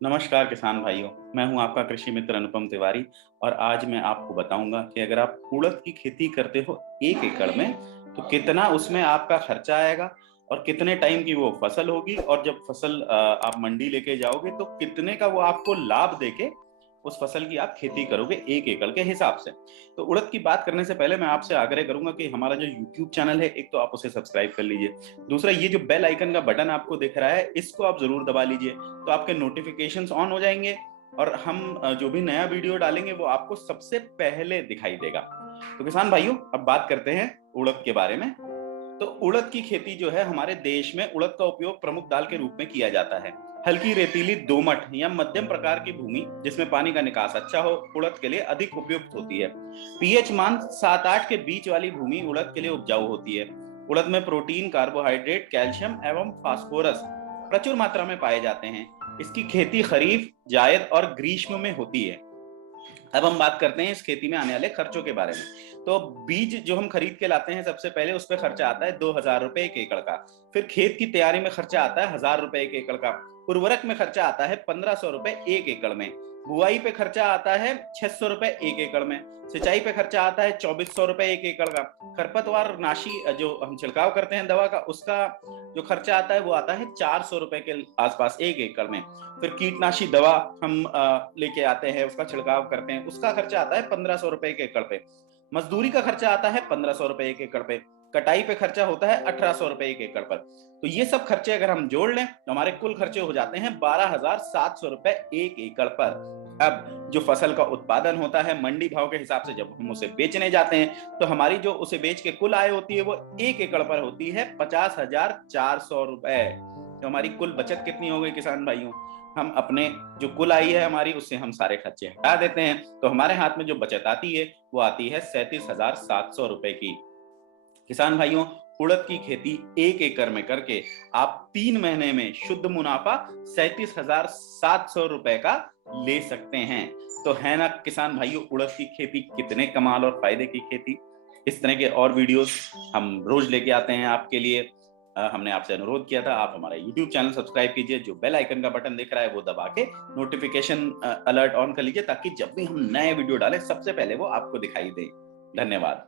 नमस्कार किसान भाइयों। मैं हूं आपका कृषि मित्र अनुपम तिवारी। और आज मैं आपको बताऊंगा कि अगर आप उड़द की खेती करते हो 1 एकड़ में तो कितना उसमें आपका खर्चा आएगा और कितने टाइम की वो फसल होगी, और जब फसल आप मंडी लेके जाओगे तो कितने का वो आपको लाभ देके उस फसल की आप खेती करोगे 1 एकड़ के हिसाब से। तो उड़द की बात करने से पहले मैं आपसे आग्रह करूंगा कि हमारा जो यूट्यूब चैनल है, एक तो आप उसे सब्सक्राइब कर लीजिए। दूसरा, ये जो बेल आइकन का बटन आपको दिख रहा है, इसको आप जरूर दबा लीजिए, तो आपके नोटिफिकेशंस ऑन हो जाएंगे और हम जो भी नया वीडियो डालेंगे वो आपको सबसे पहले दिखाई देगा। तो किसान भाइयों, अब बात करते हैं उड़द के बारे में। तो उड़द की खेती जो है, हमारे देश में उड़द का उपयोग प्रमुख दाल के रूप में किया जाता है। हल्की रेतीली दोमट या मध्यम प्रकार की भूमि जिसमें पानी का निकास अच्छा हो, उड़द के लिए अधिक उपयुक्त होती है। पीएच मान 7-8 के बीच वाली भूमि उड़द के लिए उपजाऊ होती है। उड़द में प्रोटीन, कार्बोहाइड्रेट, कैल्शियम एवं फास्फोरस प्रचुर मात्रा में पाए जाते हैं। इसकी खेती खरीफ, जायद और ग्रीष्म में होती है। अब हम बात करते हैं इस खेती में आने वाले खर्चों के बारे में। तो बीज जो हम खरीद के लाते हैं, सबसे पहले उस पर खर्चा आता है 2,000 रुपए 1 एकड़ का। फिर खेत की तैयारी में खर्चा आता है 1,000 रुपए 1 एकड़ का। उर्वरक में खर्चा आता है 1,500 रुपए 1 एकड़ में। बुआई पे खर्चा आता है 600 रुपए 1 एकड़ में। सिंचाई पे खर्चा आता है 2,400 रुपए 1 एकड़ का। खरपतवार नाशी जो हम छिड़काव करते हैं दवा का, उसका जो खर्चा आता है वो आता है 400 रुपए के आसपास 1 एकड़ में। फिर कीटनाशी दवा हम लेके आते हैं, उसका छिड़काव करते हैं, उसका खर्चा आता है 1,500 रुपए 1 एकड़ पे। मजदूरी का खर्चा आता है 1,500 रुपए 1 एकड़ पे। कटाई पे खर्चा होता है 1,800 रुपए 1 एकड़ पर। तो ये सब खर्चे अगर हम जोड़ लें तो हमारे कुल खर्चे हो जाते हैं 12,700 रुपए 1 एकड़ पर। अब जो फसल का उत्पादन होता है, मंडी भाव के हिसाब से जब हम उसे बेचने जाते हैं, तो हमारी जो उसे बेच के कुल आय होती है वो 1 एकड़ पर होती है 50,400 रुपए। तो हमारी कुल बचत कितनी हो गई किसान भाइयों? हम अपने जो कुल आय है हमारी, उससे हम सारे खर्चे हटा देते हैं, तो हमारे हाथ में जो बचत आती है वो आती है 37,700 रुपए की। किसान भाइयों, उड़द की खेती 1 एकड़ में करके आप 3 महीने में शुद्ध मुनाफा 37,700 रुपए का ले सकते हैं। तो है ना किसान भाइयों, उड़द की खेती कितने कमाल और फायदे की खेती। इस तरह के और वीडियोस हम रोज लेके आते हैं आपके लिए। हमने आपसे अनुरोध किया था, आप हमारा यूट्यूब चैनल सब्सक्राइब कीजिए, जो बेल आइकन का बटन दिख रहा है वो दबा के नोटिफिकेशन अलर्ट ऑन कर लीजिए, ताकि जब भी हम नए वीडियो डालें सबसे पहले वो आपको दिखाई दे। धन्यवाद।